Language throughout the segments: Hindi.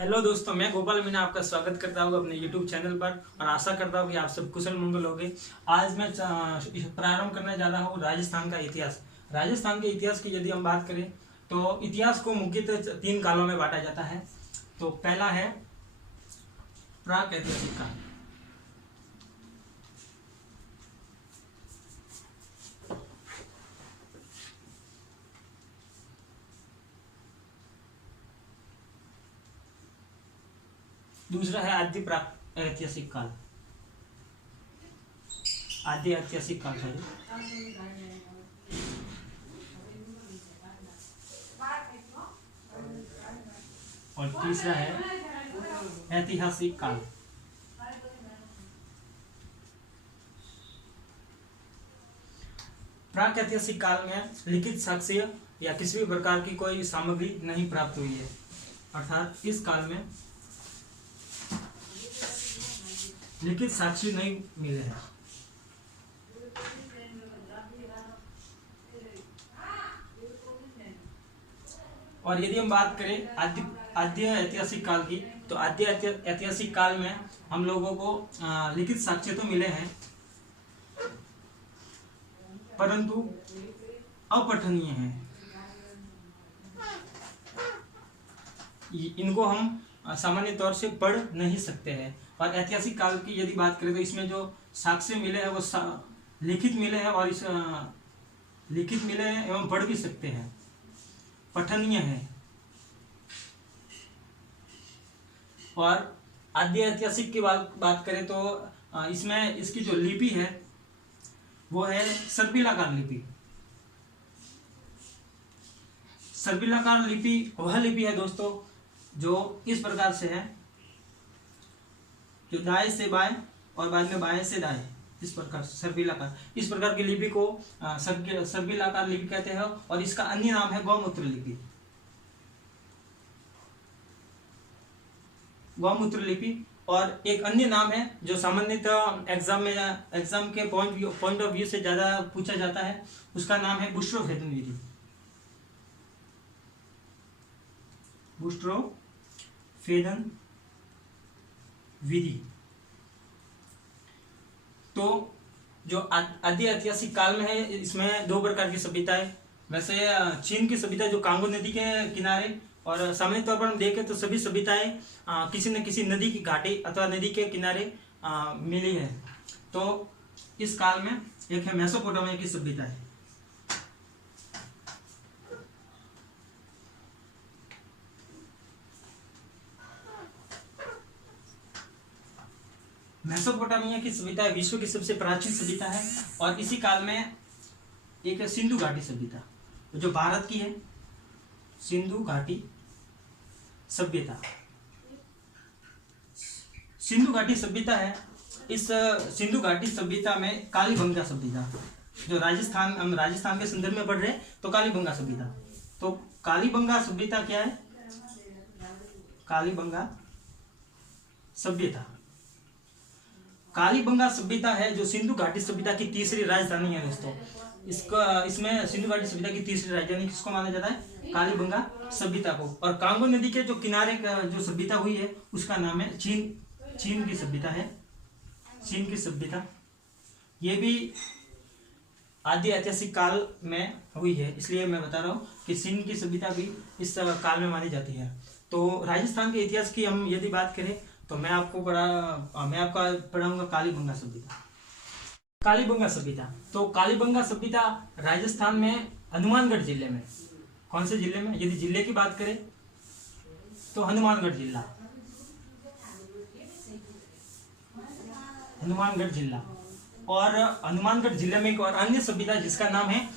हेलो दोस्तों, मैं गोपाल मीना आपका स्वागत करता हूँ अपने YouTube चैनल पर और आशा करता हूँ कि आप सब कुशल मंगल होंगे। आज मैं प्रारंभ करने जा रहा हूँ राजस्थान का इतिहास। राजस्थान के इतिहास की यदि हम बात करें तो इतिहास को मुख्यतः 3 कालों में बांटा जाता है। तो पहला है प्राक ऐतिहासिक काल, दूसरा है आद्य प्राक ऐतिहासिक काल, आद्य ऐतिहासिक काल सॉरी, और तीसरा है ऐतिहासिक काल। प्राक ऐतिहासिक काल में लिखित साक्ष्य या किसी भी प्रकार की कोई सामग्री नहीं प्राप्त हुई है, अर्थात इस काल में लिखित साक्ष्य नहीं मिले हैं। और यदि हम बात करें आद्य ऐतिहासिक काल की, तो आद्य ऐतिहासिक काल में हम लोगों को लिखित साक्ष्य तो मिले हैं परंतु अपठनीय हैं। इनको हम सामान्य तौर से पढ़ नहीं सकते हैं। और ऐतिहासिक काल की यदि बात करें तो इसमें जो साक्ष्य मिले हैं वो लिखित मिले हैं और इस लिखित मिले हैं एवं पढ़ भी सकते हैं, पठनीय है। और आद्य ऐतिहासिक की बात करें तो इसमें इसकी जो लिपि है वो है सर्पिलाकार लिपि। सर्पिलाकार लिपि वह लिपि है दोस्तों जो इस प्रकार से है, जो दाएं से बाएं और बाद में बाएं से दाएं, इस प्रकार सर्पिलाकार, इस प्रकार की लिपि को सर्पिलाकार लिपि कहते हैं। और इसका अन्य नाम है गौमूत्र लिपि। गौमूत्र लिपि और एक अन्य नाम है जो सामान्यतः एग्जाम के पॉइंट ऑफ व्यू से ज्यादा पूछा जाता है, उसका नाम है बुस्ट्रोफेदन विधि। बुस्ट्रोफेदन विधि। तो जो आद्य ऐतिहासिक काल में है इसमें 2 प्रकार की सभ्यताएं, वैसे चीन की सभ्यता जो कांगो नदी के किनारे, और सामान्य तौर पर हम देखें तो सभी सभ्यताएं किसी न किसी नदी की घाटी अथवा नदी के किनारे मिली है। तो इस काल में एक है मेसोपोटामिया की सभ्यता है। मेसोपोटामिया की सभ्यता विश्व की सबसे प्राचीन सभ्यता है। और इसी काल में एक है सिंधु घाटी सभ्यता जो भारत की है, सिंधु घाटी सभ्यता। सिंधु घाटी सभ्यता है, इस सिंधु घाटी सभ्यता में कालीबंगा सभ्यता, जो हम राजस्थान के संदर्भ में पढ़ रहे हैं तो कालीबंगा सभ्यता। तो कालीबंगा सभ्यता क्या है? कालीबंगा सभ्यता, कालीबंगा सभ्यता है जो सिंधु घाटी सभ्यता की तीसरी राजधानी है दोस्तों। इसमें सिंधु घाटी सभ्यता की तीसरी राजधानी किसको माना जाता है? कालीबंगा सभ्यता को। और कांगो नदी के जो किनारे जो सभ्यता हुई है उसका नाम है चीन की सभ्यता है, चीन की सभ्यता। ये भी आद्य ऐतिहासिक काल में हुई है, इसलिए मैं बता रहा हूँ कि चीन की सभ्यता भी इस काल में मानी जाती है। तो राजस्थान के इतिहास की हम यदि बात करें तो मैं आपको पढ़ाऊंगा कालीबंगा सभ्यता। कालीबंगा सभ्यता, तो कालीबंगा सभ्यता राजस्थान में हनुमानगढ़ जिले में, कौन से जिले में? यदि जिले की बात करें तो हनुमानगढ़ जिला, हनुमानगढ़ जिला। और हनुमानगढ़ जिले में एक और अन्य सभ्यता जिसका नाम है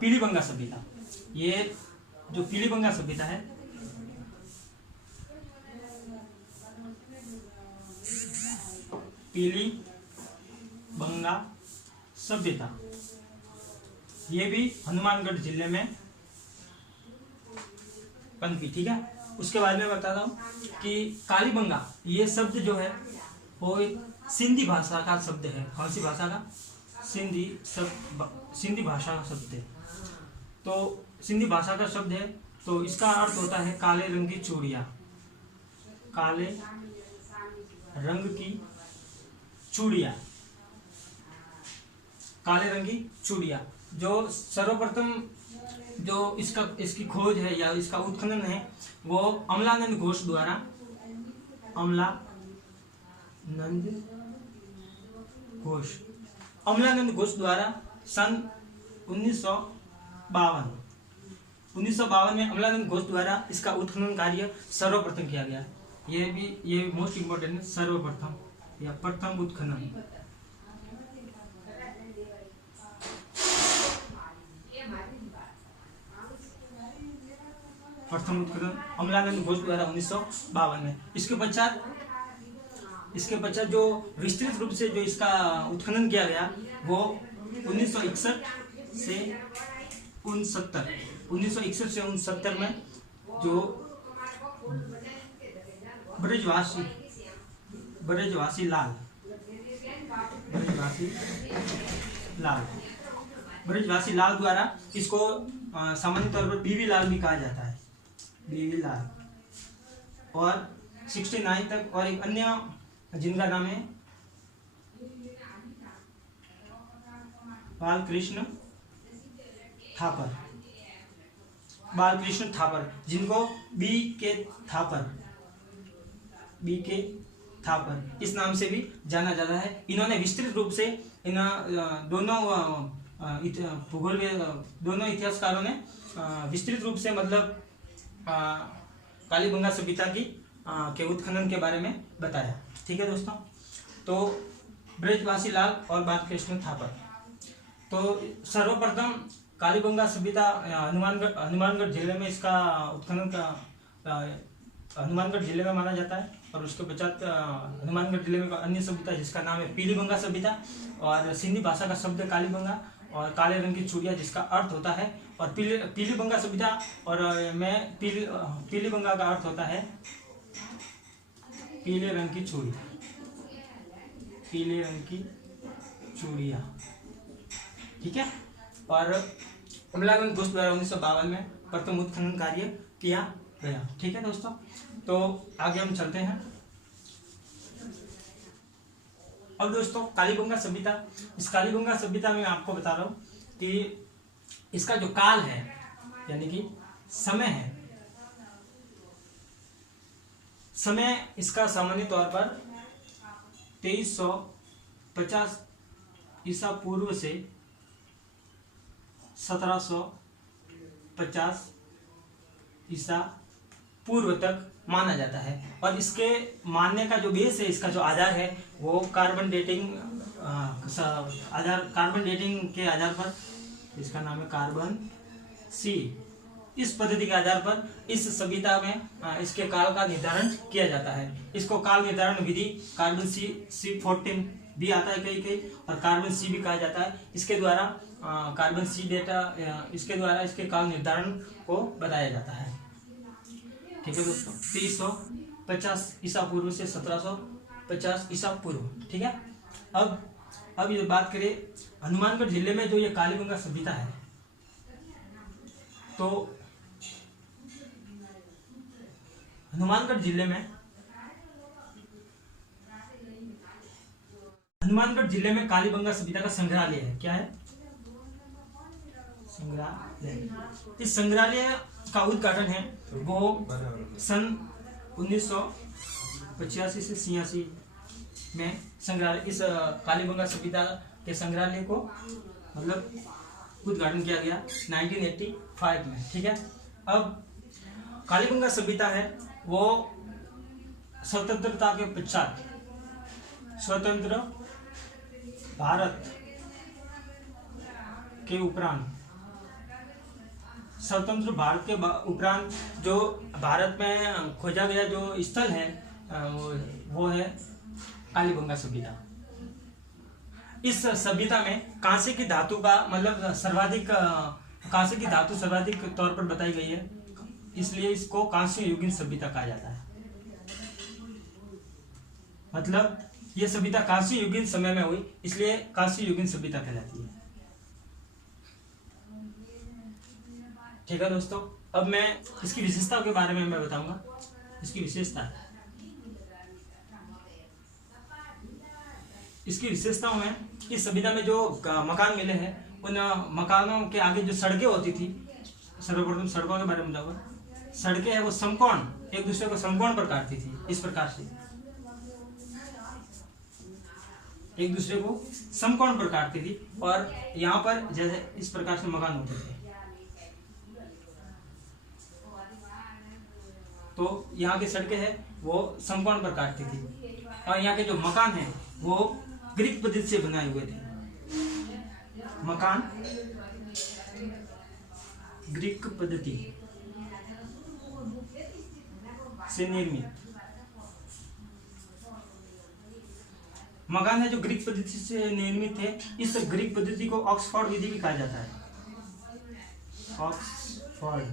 पीलीबंगा सभ्यता। ये जो पीलीबंगा सभ्यता है पीलीबंगा सभ्यता, ये भी हनुमानगढ़ जिले में पनपी। ठीक है, उसके बाद में बता रहा हूँ कि कालीबंगा ये शब्द जो है वो एक सिंधी भाषा का शब्द है। कौन सी भाषा का? सिंधी भाषा का शब्द है। तो सिंधी भाषा का शब्द है तो इसका अर्थ होता है काले रंग की चूड़ियाँ। काले रंग की चूड़ियाँ, काले रंग की चूड़ियाँ। जो सर्वप्रथम जो इसकी खोज है या इसका उत्खनन है वो अमलानंद घोष द्वारा, अमलानंद घोष द्वारा सन 1952 में अमलानंद घोष द्वारा इसका उत्खनन कार्य सर्वप्रथम किया गया। ये मोस्ट इंपोर्टेंट है, सर्वप्रथम या प्रथम उत्खनन। प्रथम उत्खनन अमलानंद घोष द्वारा 1952 में। इसके पश्चात जो विस्तृत रूप से जो इसका उत्खनन किया गया वो 1961 से 69 में जो ब्रजवासी लाल द्वारा इसको सामान्य तौर पर बीवी लाल भी कहा जाता है, बीवी लाल। और 69 तक और एक अन्य जिनका नाम है बालकृष्ण थापर, जिनको बी के थापर इस नाम से भी जाना जाता है। इन्होंने विस्तृत रूप से इन दोनों इतिहासकारों ने विस्तृत रूप से मतलब कालीबंगा सभ्यता की के उत्खनन के बारे में बताया। ठीक है दोस्तों, तो ब्रजवासी लाल और बालकृष्ण थापर। तो सर्वप्रथम कालीबंगा सभ्यता हनुमानगढ़ जिले में इसका उत्खनन हनुमानगढ़ जिले में माना जाता है। और उसके पश्चात हनुमानगढ़ जिले में अन्य सभ्यता जिसका नाम है पीलीबंगा सभ्यता, और सिंधी भाषा का शब्द कालीबंगा, और काले रंग की चूड़िया जिसका अर्थ होता है, और पीलीबंगा सभ्यता और मैं पीलीबंगा का अर्थ होता है पीले रंग की चूड़िया। ठीक है। और अमलानंद घोष द्वारा 1952 में प्रथम उत्खनन कार्य किया गया। ठीक है दोस्तों, तो आगे हम चलते हैं। अब दोस्तों कालीबंगा सभ्यता, इस कालीबंगा सभ्यता में आपको बता रहा हूं कि इसका जो काल है यानी कि समय इसका सामान्य तौर पर 2350 ईसा पूर्व से 1750 ईसा पूर्व तक माना जाता है। और इसके मानने का जो बेस है, इसका जो आधार है वो कार्बन डेटिंग के आधार पर, इसका नाम है कार्बन सी। इस पद्धति के आधार पर इस सभ्यता में इसके काल का निर्धारण किया जाता है। इसको काल निर्धारण विधि कार्बन C14 भी आता है कई और कार्बन सी भी कहा जाता है। इसके द्वारा कार्बन सी डेटा इसके द्वारा इसके काल निर्धारण को बताया जाता है। ठीक है दोस्तों, 2350 ईसा पूर्व से 1750 ईसा पूर्व। ठीक है। अब ये बात करें हनुमानगढ़ जिले में जो ये कालीबंगा सभ्यता है, तो हनुमानगढ़ जिले में कालीबंगा सभ्यता का संग्रहालय है। क्या है? संग्रहालय। इस संग्रहालय का उद्घाटन है वो सन 1985 से 86 में संग्रहालय, इस कालीबंगा सभ्यता के संग्रहालय को मतलब उद्घाटन किया गया 1985 में। ठीक है। अब कालीबंगा सभ्यता है वो स्वतंत्रता के पश्चात, स्वतंत्र भारत के उपरांत, स्वतंत्र भारत के उपरांत जो भारत में खोजा गया जो स्थल है वो है कालीबंगा सभ्यता। इस सभ्यता में कांसे की धातु का मतलब कांसे की धातु सर्वाधिक तौर पर बताई गई है, इसलिए इसको कांस्य युगीन सभ्यता कहा जाता है। मतलब ये सभ्यता कांस्य युगीन समय में हुई, इसलिए कांस्य युगीन सभ्यता कहलाती है। ठीक है दोस्तों, अब मैं इसकी विशेषता के बारे में मैं बताऊंगा। इसकी विशेषता इसकी विशेषताओं में इस सभ्यता में जो मकान मिले हैं उन मकानों के आगे जो सड़कें होती थी, सर्वप्रथम सड़कों के बारे में बताऊंगा। सड़कें है वो समकोण, एक दूसरे को समकोण पर काटती थी, इस प्रकार से एक दूसरे को समकोण पर काटती थी। और यहाँ पर जैसे इस प्रकार से मकान होते थे। तो यहाँ की सड़कें है वो समकोण पर काटती थी और यहाँ के जो मकान है वो ग्रीक पद्धति से बनाए हुए थे। मकान ग्रीक पद्धति से निर्मित मकान है जो ग्रीक पद्धति से निर्मित है। इस ग्रीक पद्धति को ऑक्सफोर्ड विधि भी कहा जाता है। ऑक्सफोर्ड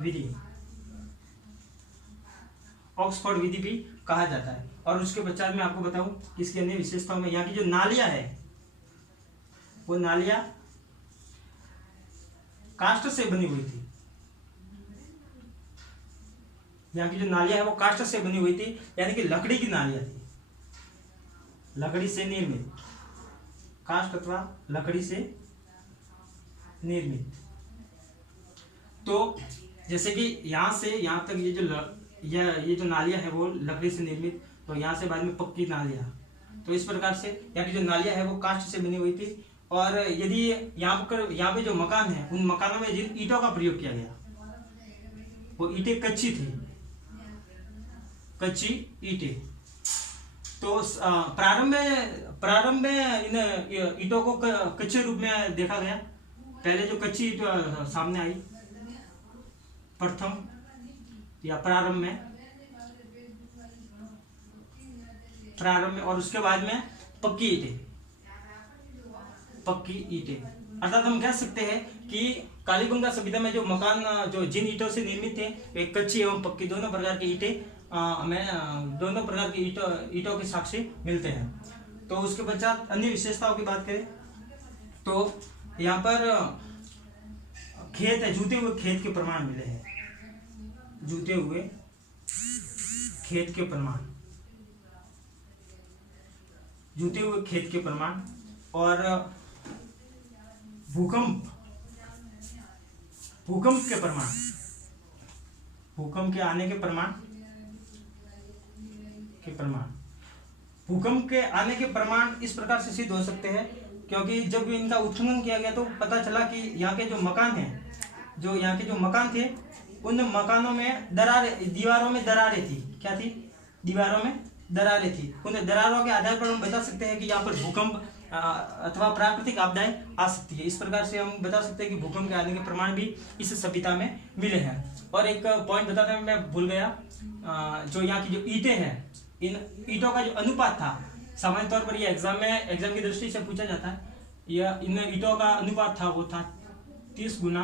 विधि, ऑक्सफोर्ड विधि भी कहा जाता है। और उसके पश्चात मैं आपको बताऊं कि इसकी अन्य विशेषताओं में यहाँ की जो नालियां है वो नालियां काष्ठ से बनी हुई थी। यहाँ की जो नालियां है वो काष्ठ से बनी हुई थी, यानी कि लकड़ी की नालियां थी, लकड़ी से निर्मित, काष्ठ अथवा लकड़ी से निर्मित। तो जैसे कि यहाँ से यहाँ तक ये जो नालियां है वो लकड़ी से निर्मित, तो यहाँ से बाद में पक्की नालियां। तो इस प्रकार से यहाँ की जो नालियां है वो काष्ठ से बनी हुई थी। और यदि यहाँ पे जो मकान है उन मकानों में जिन ईंटों का प्रयोग किया गया वो ईंटें कच्ची थी, कच्ची ईंटें। तो प्रारंभ में इन ईंटों को कच्चे रूप में देखा गया। पहले जो कच्ची ईंट सामने आई प्रथम या प्रारंभ में, और उसके बाद में पक्की ईंटें। अर्थात हम कह सकते हैं कि कालीबंगा सभ्यता में जो मकान जो जिन ईंटों से निर्मित थे वे कच्ची एवं पक्की दोनों प्रकार की ईंटें हमें दोनों प्रकार की ईंटों के साक्ष्य मिलते हैं। तो उसके पश्चात अन्य विशेषताओं की बात करें तो यहाँ पर खेत है, जूते हुए खेत के प्रमाण मिले हैं, जूते हुए खेत के प्रमाण, जूते हुए खेत के प्रमाण। और भूकंप के प्रमाण, भूकंप के आने के प्रमाण भूकंप के आने के प्रमाण इस प्रकार से सिद्ध हो सकते हैं क्योंकि जब इनका उत्खनन किया गया तो पता चला कि यहाँ के जो मकान हैं, जो यहाँ के जो मकान थे उन मकानों में दीवारों में दरारें थी। क्या थी? दीवारों में दरारें थी। उन दरारों के आधार पर हम बता सकते हैं कि यहाँ पर भूकंप अथवा प्राकृतिक आपदाएं आ सकती है। इस प्रकार से हम बता सकते हैं कि भूकंप के आने के प्रमाण भी इस सभ्यता में मिले हैं। और एक पॉइंट बताते हैं, मैं भूल गया, जो यहाँ की जो ईंटें हैं, इन ईंटों का जो अनुपात था, सामान्य तौर पर ये एग्जाम की दृष्टि से पूछा जाता है, यह इन ईंटों का अनुपात था वो था 30 गुना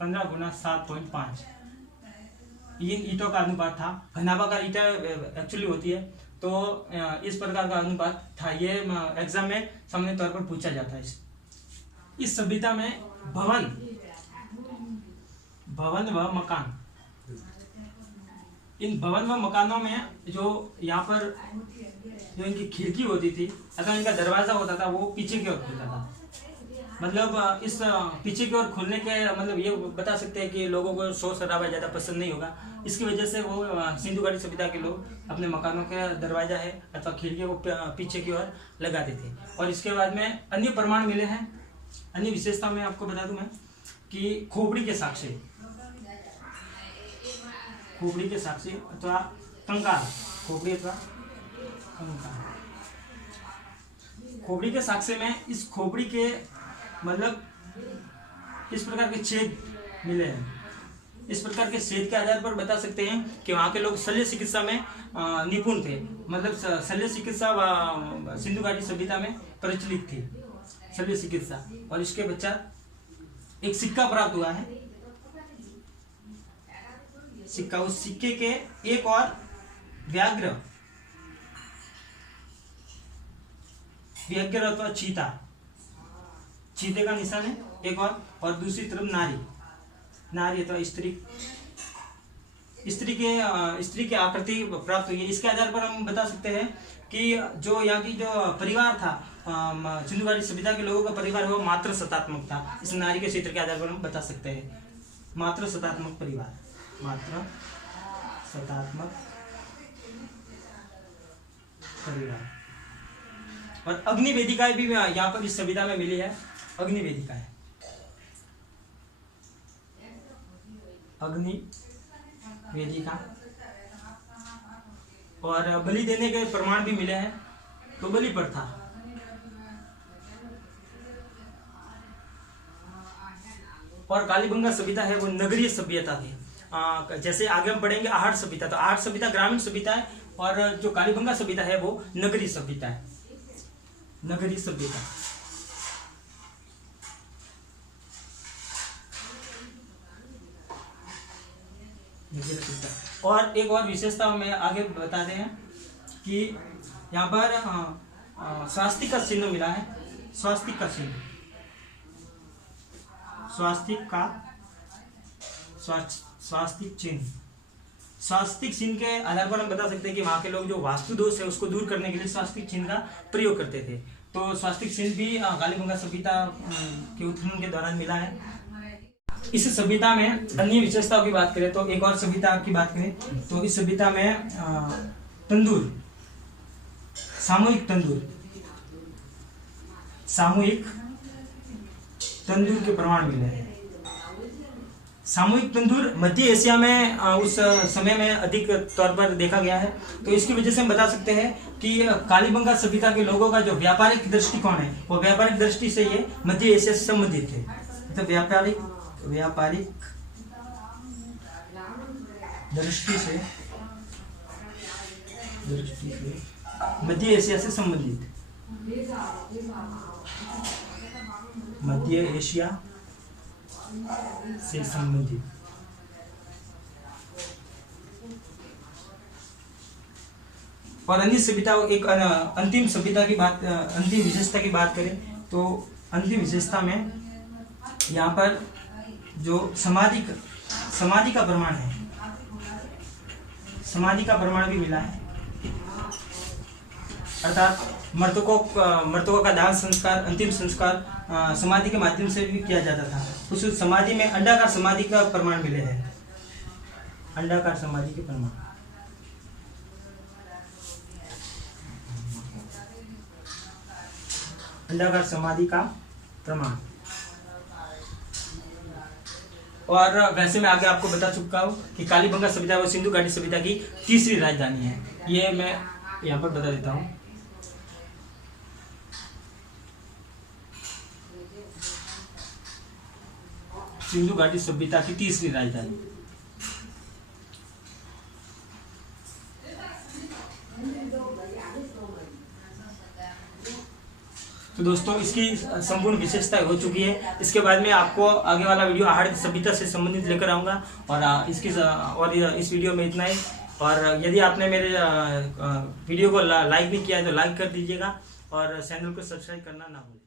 15 गुना 7.5। इन ईंटों का अनुपात था। घनाभाकार ईंटें एक्चुअली होती है, तो इस प्रकार का अनुपात था। ये एग्जाम में सामान्य तौर पर पूछा जाता है। इस सभ्यता में भवन व मकान, इन भवन व मकानों में जो यहाँ पर जो इनकी खिड़की होती थी अथवा इनका दरवाजा होता था वो पीछे की ओर खुलता था। मतलब इस पीछे की ओर खुलने के मतलब ये बता सकते हैं कि लोगों को शोर शराबा ज़्यादा पसंद नहीं होगा। इसकी वजह से वो सिंधु घाटी सभ्यता के लोग अपने मकानों के दरवाजा है अथवा खिड़की को पीछे की ओर लगाते थे। और इसके बाद में अन्य प्रमाण मिले हैं। अन्य विशेषता में आपको बता दूं मैं कि खोपड़ी के साक्ष्य अथवा कंकाल, खोपड़ी अथवा कंकाल, खोपड़ी के साक्ष्य में इस खोपड़ी के मतलब इस प्रकार के छेद मिले हैं। इस प्रकार के छेद के आधार पर बता सकते हैं कि वहाँ के लोग शल्य चिकित्सा में निपुण थे। मतलब शल्य चिकित्सा सिंधु घाटी सभ्यता में प्रचलित थी, शल्य चिकित्सा। और इसके पश्चात एक सिक्का प्राप्त हुआ है, सिक्का। उस सिक्के के एक और व्याघ्र अथवा चीते का निशान है एक और दूसरी तरफ नारी अथवा स्त्री स्त्री की आकृति प्राप्त हुई है। इसके आधार पर हम बता सकते हैं कि जो यहाँ की जो परिवार था, सिंधु घाटी सभ्यता के लोगों का परिवार वो मात्र सत्तात्मक था। इस नारी के क्षेत्र के आधार पर हम बता सकते हैं मात्र सत्तात्मक परिवार, मात्र सत्तात्मक परिवार। और अग्नि वेदिकाएं भी यहाँ पर इस सभ्यता में मिली है। अग्नि वेदिकाएं, अग्नि वेदिका, और बलि देने के प्रमाण भी मिले हैं। तो बलि प्रथा, और कालीबंगा सभ्यता है वो नगरीय सभ्यता थी। जैसे आगे हम पढ़ेंगे आहट सभ्यता, तो आहट सभ्यता ग्रामीण सभ्यता है, और जो कालीबंगा सभ्यता है वो नगरीय सभ्यता है, नगरीय सभ्यता। और एक और विशेषता में आगे बताते हैं कि यहाँ पर स्वास्तिक का चिन्ह मिला है। स्वास्तिक का चिन्ह, स्वास्तिक चिन्ह, स्वास्तिक चिन्ह के आधार पर हम बता सकते हैं कि वहां के लोग जो वास्तु दोष है उसको दूर करने के लिए स्वास्तिक चिन्ह का प्रयोग करते थे। तो स्वास्तिक चिन्ह भी कालीबंगा सभ्यता के उत्खनन के दौरान मिला है। इस सभ्यता में अन्य विशेषताओं की बात करें तो एक और सभ्यता की बात करें तो इस सभ्यता में तंदूर, सामूहिक तंदूर के प्रमाण मिले हैं। सामूहिक तंदूर मध्य एशिया में उस समय में अधिक तौर पर देखा गया है। तो इसकी वजह से हम बता सकते हैं कि कालीबंगा सभ्यता के लोगों का जो व्यापारिक दृष्टिकोण है वो व्यापारिक दृष्टि से ये मध्य एशिया से संबंधित थे। तो व्यापारिक दृष्टि से मध्य एशिया से संबंधित, मध्य एशिया से संबंधित। और अन्य सभ्यता, एक अंतिम सभ्यता की बात, अंतिम विशेषता की बात करें तो अंतिम विशेषता में यहाँ पर जो समाधि का प्रमाण है, समाधि का प्रमाण भी मिला है। अर्थात मृतकों का दाह संस्कार, अंतिम संस्कार समाधि के माध्यम से भी किया जाता था। उस समाधि में अंडाकार समाधि का प्रमाण मिले हैं, अंडाकार समाधि के प्रमाण। अंडाकार समाधि का प्रमाण। और वैसे मैं आगे आपको बता चुका हूँ कि कालीबंगा सभ्यता वो सिंधु घाटी सभ्यता की तीसरी राजधानी है। ये मैं यहाँ पर बता देता हूँ। सिंधु घाटी सभ्यता की तीसरी राजधानी। तो दोस्तों इसकी संपूर्ण विशेषता हो चुकी है। इसके बाद में आपको आगे वाला वीडियो आहट सभ्यता से संबंधित लेकर आऊँगा। और इस वीडियो में इतना ही। और यदि आपने मेरे वीडियो को लाइक नहीं किया है तो लाइक कर दीजिएगा और चैनल को सब्सक्राइब करना ना भूलें।